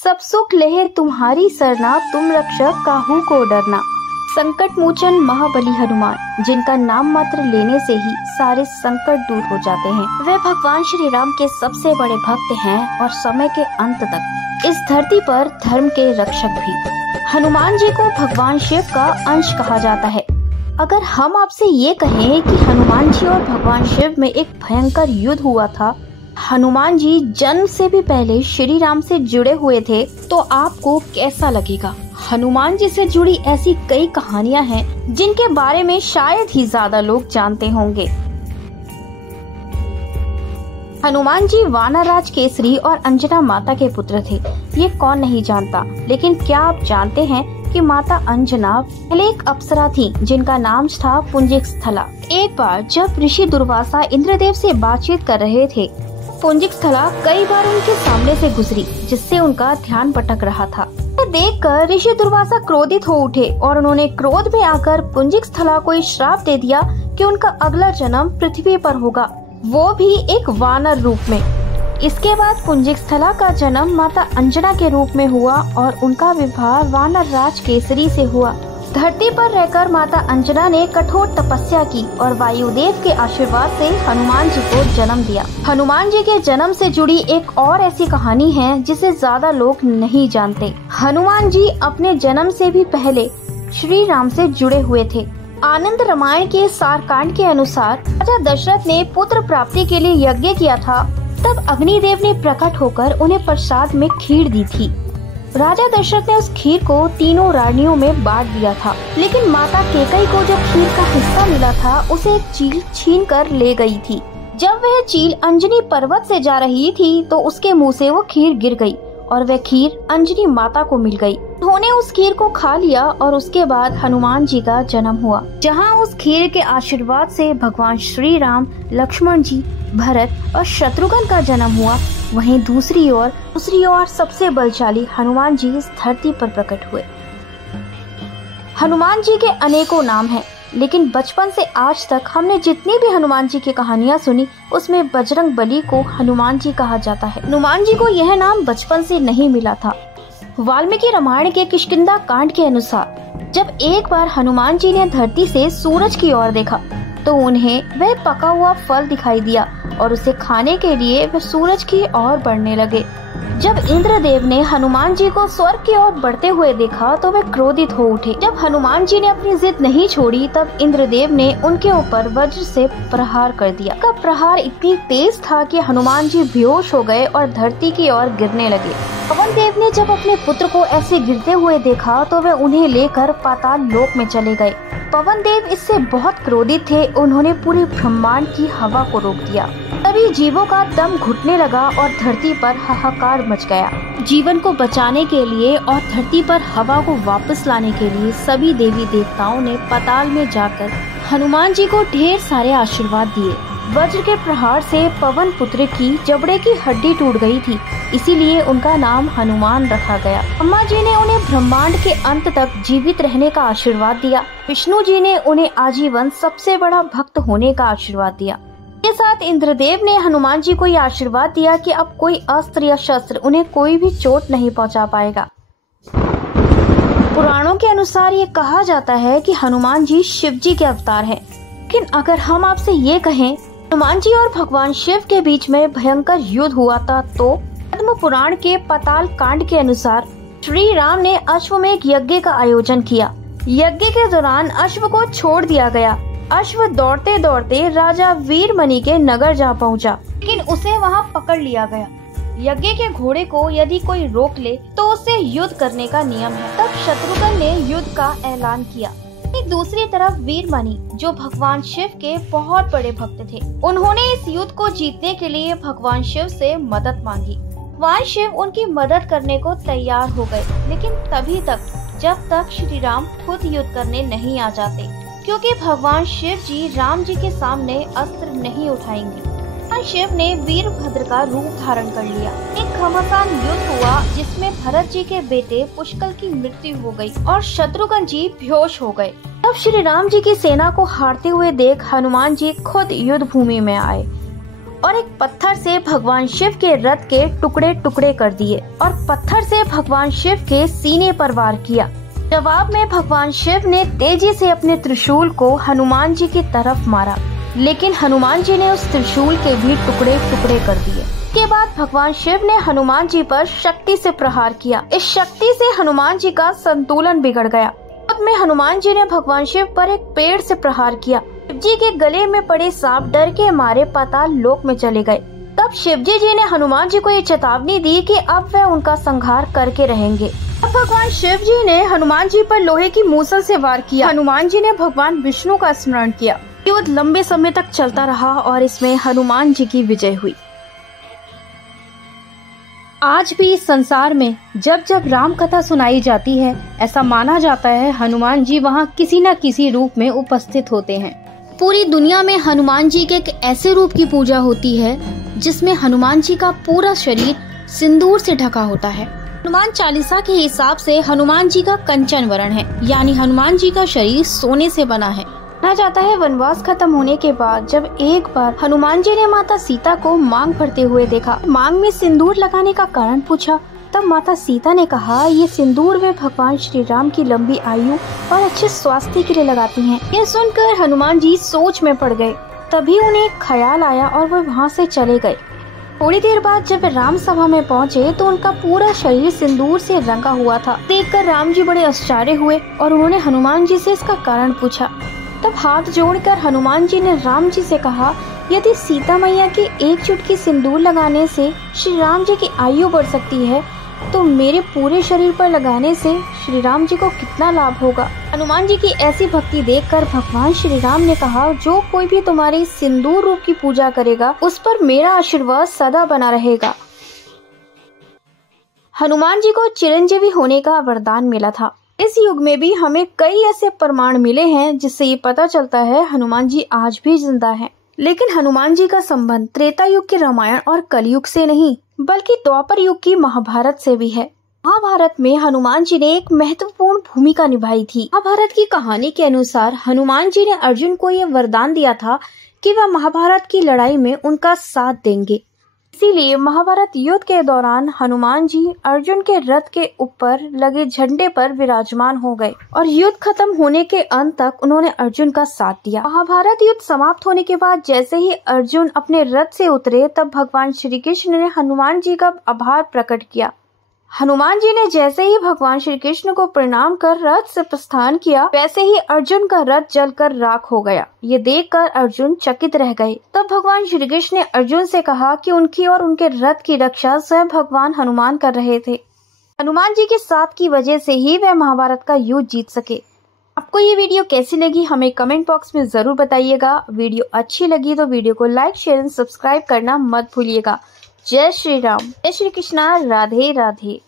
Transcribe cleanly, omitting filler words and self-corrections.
सब सुख लहे तुम्हारी सरना, तुम रक्षक काहू को डरना। संकट मोचन महाबली हनुमान, जिनका नाम मात्र लेने से ही सारे संकट दूर हो जाते हैं। वे भगवान श्री राम के सबसे बड़े भक्त हैं और समय के अंत तक इस धरती पर धर्म के रक्षक भी। हनुमान जी को भगवान शिव का अंश कहा जाता है। अगर हम आपसे ये कहें कि हनुमान जी और भगवान शिव में एक भयंकर युद्ध हुआ था, हनुमान जी जन्म से भी पहले श्री राम से जुड़े हुए थे, तो आपको कैसा लगेगा? हनुमान जी से जुड़ी ऐसी कई कहानियां हैं जिनके बारे में शायद ही ज्यादा लोग जानते होंगे। हनुमान जी वानर राज केसरी और अंजना माता के पुत्र थे। ये कौन नहीं जानता, लेकिन क्या आप जानते हैं कि माता अंजना पहले एक अप्सरा थी जिनका नाम था पुंजिकस्थला। एक बार जब ऋषि दुर्वासा इंद्रदेव से बातचीत कर रहे थे, पुंजिकस्थला कई बार उनके सामने से गुजरी, जिससे उनका ध्यान भटक रहा था। देखकर ऋषि दुर्वासा क्रोधित हो उठे और उन्होंने क्रोध में आकर पुंजिकस्थला को श्राप दे दिया कि उनका अगला जन्म पृथ्वी पर होगा, वो भी एक वानर रूप में। इसके बाद पुंजिकस्थला का जन्म माता अंजना के रूप में हुआ और उनका विवाह वानर राज केसरी से हुआ। धरती पर रहकर माता अंजना ने कठोर तपस्या की और वायुदेव के आशीर्वाद से हनुमान जी को जन्म दिया। हनुमान जी के जन्म से जुड़ी एक और ऐसी कहानी है जिसे ज्यादा लोग नहीं जानते। हनुमान जी अपने जन्म से भी पहले श्री राम से जुड़े हुए थे। आनंद रामायण के सारकांड के अनुसार राजा दशरथ ने पुत्र प्राप्ति के लिए यज्ञ किया था। तब अग्निदेव ने प्रकट होकर उन्हें प्रसाद में खीर दी थी। राजा दशरथ ने उस खीर को तीनों रानियों में बांट दिया था, लेकिन माता कैकेयी को जो खीर का हिस्सा मिला था उसे एक चील छीन कर ले गई थी। जब वह चील अंजनी पर्वत से जा रही थी तो उसके मुंह से वो खीर गिर गई और वह खीर अंजनी माता को मिल गई। उन्होंने उस खीर को खा लिया और उसके बाद हनुमान जी का जन्म हुआ। जहाँ उस खीर के आशीर्वाद से भगवान श्री राम, लक्ष्मण जी, भरत और शत्रुघ्न का जन्म हुआ, वहीं दूसरी ओर सबसे बलशाली हनुमान जी इस धरती पर प्रकट हुए। हनुमान जी के अनेकों नाम हैं, लेकिन बचपन से आज तक हमने जितनी भी हनुमान जी की कहानियाँ सुनी, उसमें बजरंग बली को हनुमान जी कहा जाता है। हनुमान जी को यह नाम बचपन से नहीं मिला था। वाल्मीकि रामायण के किष्किंधा कांड के अनुसार जब एक बार हनुमान जी ने धरती से सूरज की ओर देखा तो उन्हें वह पका हुआ फल दिखाई दिया और उसे खाने के लिए वे सूरज की ओर बढ़ने लगे। जब इंद्रदेव ने हनुमान जी को स्वर्ग की ओर बढ़ते हुए देखा तो वे क्रोधित हो उठे। जब हनुमान जी ने अपनी जिद नहीं छोड़ी तब इंद्रदेव ने उनके ऊपर वज्र से प्रहार कर दिया। का प्रहार इतनी तेज था कि हनुमान जी बेहोश हो गए और धरती की ओर गिरने लगे। पवन देव ने जब अपने पुत्र को ऐसे गिरते हुए देखा तो वे उन्हें लेकर पाताल लोक में चले गए। पवन देव इससे बहुत क्रोधित थे। उन्होंने पूरे ब्रह्मांड की हवा को रोक दिया। तभी जीवों का दम घुटने लगा और धरती पर हाहाकार मच गया। जीवन को बचाने के लिए और धरती पर हवा को वापस लाने के लिए सभी देवी देवताओं ने पाताल में जाकर हनुमान जी को ढेर सारे आशीर्वाद दिए। वज्र के प्रहार से पवन पुत्र की जबड़े की हड्डी टूट गई थी, इसीलिए उनका नाम हनुमान रखा गया। ब्रह्मा जी ने उन्हें ब्रह्मांड के अंत तक जीवित रहने का आशीर्वाद दिया। विष्णु जी ने उन्हें आजीवन सबसे बड़ा भक्त होने का आशीर्वाद दिया। के साथ इंद्रदेव ने हनुमान जी को ये आशीर्वाद दिया कि अब कोई अस्त्र या शस्त्र उन्हें कोई भी चोट नहीं पहुंचा पाएगा। पुराणों के अनुसार ये कहा जाता है कि हनुमान जी शिव जी के अवतार हैं। लेकिन अगर हम आपसे ये कहें हनुमान जी और भगवान शिव के बीच में भयंकर युद्ध हुआ था, तो पद्म पुराण के पाताल कांड के अनुसार श्री राम ने अश्वमेध यज्ञ का आयोजन किया। यज्ञ के दौरान अश्व को छोड़ दिया गया। अश्व दौड़ते दौड़ते राजा वीरमणि के नगर जा पहुंचा, लेकिन उसे वहां पकड़ लिया गया। यज्ञ के घोड़े को यदि कोई रोक ले तो उससे युद्ध करने का नियम है। तब शत्रुघ्न ने युद्ध का ऐलान किया। दूसरी तरफ वीरमणि, जो भगवान शिव के बहुत बड़े भक्त थे, उन्होंने इस युद्ध को जीतने के लिए भगवान शिव से मदद मांगी। भगवान शिव उनकी मदद करने को तैयार हो गए, लेकिन तभी तक जब तक श्री राम खुद युद्ध करने नहीं आ जाते, क्योंकि भगवान शिव जी राम जी के सामने अस्त्र नहीं उठाएंगे। भगवान शिव ने वीरभद्र का रूप धारण कर लिया। एक घमासान युद्ध हुआ जिसमें भरत जी के बेटे पुष्कल की मृत्यु हो गई और शत्रुघ्न जी बेहोश हो गए। तब श्री राम जी की सेना को हारते हुए देख हनुमान जी खुद युद्ध भूमि में आए और एक पत्थर से भगवान शिव के रथ के टुकड़े टुकड़े कर दिए और पत्थर से भगवान शिव के सीने पर वार किया। जवाब में भगवान शिव ने तेजी से अपने त्रिशूल को हनुमान जी की तरफ मारा, लेकिन हनुमान जी ने उस त्रिशूल के भी टुकड़े टुकड़े कर दिए। के बाद भगवान शिव ने हनुमान जी पर शक्ति से प्रहार किया। इस शक्ति से हनुमान जी का संतुलन बिगड़ गया। बाद में हनुमान जी ने भगवान शिव पर एक पेड़ से प्रहार किया। शिव जी के गले में पड़े सांप डर के मारे पाताल लोक में चले गए। तब शिवजी जी ने हनुमान जी को ये चेतावनी दी कि अब वह उनका संहार करके रहेंगे। अब भगवान शिव जी ने हनुमान जी पर लोहे की मूसल से वार किया। हनुमान जी ने भगवान विष्णु का स्मरण किया। युद्ध लंबे समय तक चलता रहा और इसमें हनुमान जी की विजय हुई। आज भी इस संसार में जब जब राम कथा सुनाई जाती है, ऐसा माना जाता है हनुमान जी वहाँ किसी न किसी रूप में उपस्थित होते हैं। पूरी दुनिया में हनुमान जी के एक ऐसे रूप की पूजा होती है जिसमें हनुमान जी का पूरा शरीर सिंदूर से ढका होता है। हनुमान चालीसा के हिसाब से हनुमान जी का कंचन वर्ण है, यानी हनुमान जी का शरीर सोने से बना है। माना जाता है वनवास खत्म होने के बाद जब एक बार हनुमान जी ने माता सीता को मांग भरते हुए देखा, मांग में सिंदूर लगाने का कारण पूछा, तब माता सीता ने कहा ये सिंदूर वे भगवान श्री राम की लंबी आयु और अच्छे स्वास्थ्य के लिए लगाती हैं। यह सुनकर हनुमान जी सोच में पड़ गए। तभी उन्हें एक ख्याल आया और वो वहाँ से चले गए। थोड़ी देर बाद जब राम सभा में पहुँचे तो उनका पूरा शरीर सिंदूर से रंगा हुआ था। देखकर राम जी बड़े आश्चर्य हुए और उन्होंने हनुमान जी से इसका कारण पूछा। तब हाथ जोड़कर हनुमान जी ने राम जी से कहा, यदि सीता मैया की एक चुटकी सिंदूर लगाने से श्री राम जी की आयु बढ़ सकती है, तो मेरे पूरे शरीर पर लगाने से श्री राम जी को कितना लाभ होगा। हनुमान जी की ऐसी भक्ति देखकर भगवान श्री राम ने कहा, जो कोई भी तुम्हारी सिंदूर रूप की पूजा करेगा उस पर मेरा आशीर्वाद सदा बना रहेगा। हनुमान जी को चिरंजीवी होने का वरदान मिला था। इस युग में भी हमें कई ऐसे प्रमाण मिले हैं जिससे ये पता चलता है हनुमान जी आज भी जिंदा हैं। लेकिन हनुमान जी का संबंध त्रेता युग के रामायण और कलयुग से नहीं, बल्कि द्वापर युग की महाभारत से भी है। महाभारत में हनुमान जी ने एक महत्वपूर्ण भूमिका निभाई थी। महाभारत की कहानी के अनुसार हनुमान जी ने अर्जुन को यह वरदान दिया था कि वह महाभारत की लड़ाई में उनका साथ देंगे। इसीलिए महाभारत युद्ध के दौरान हनुमान जी अर्जुन के रथ के ऊपर लगे झंडे पर विराजमान हो गए और युद्ध खत्म होने के अंत तक उन्होंने अर्जुन का साथ दिया। महाभारत युद्ध समाप्त होने के बाद जैसे ही अर्जुन अपने रथ से उतरे, तब भगवान श्री कृष्ण ने हनुमान जी का आभार प्रकट किया। हनुमान जी ने जैसे ही भगवान श्री कृष्ण को प्रणाम कर रथ से प्रस्थान किया, वैसे ही अर्जुन का रथ जलकर राख हो गया। ये देखकर अर्जुन चकित रह गए। तब भगवान श्री कृष्ण ने अर्जुन से कहा कि उनकी और उनके रथ की रक्षा स्वयं भगवान हनुमान कर रहे थे। हनुमान जी के साथ की वजह से ही वह महाभारत का युद्ध जीत सके। आपको ये वीडियो कैसी लगी हमें कमेंट बॉक्स में जरूर बताइएगा। वीडियो अच्छी लगी तो वीडियो को लाइक, शेयर एंड सब्सक्राइब करना मत भूलिएगा। जय श्री राम, जय श्री कृष्णा, राधे राधे।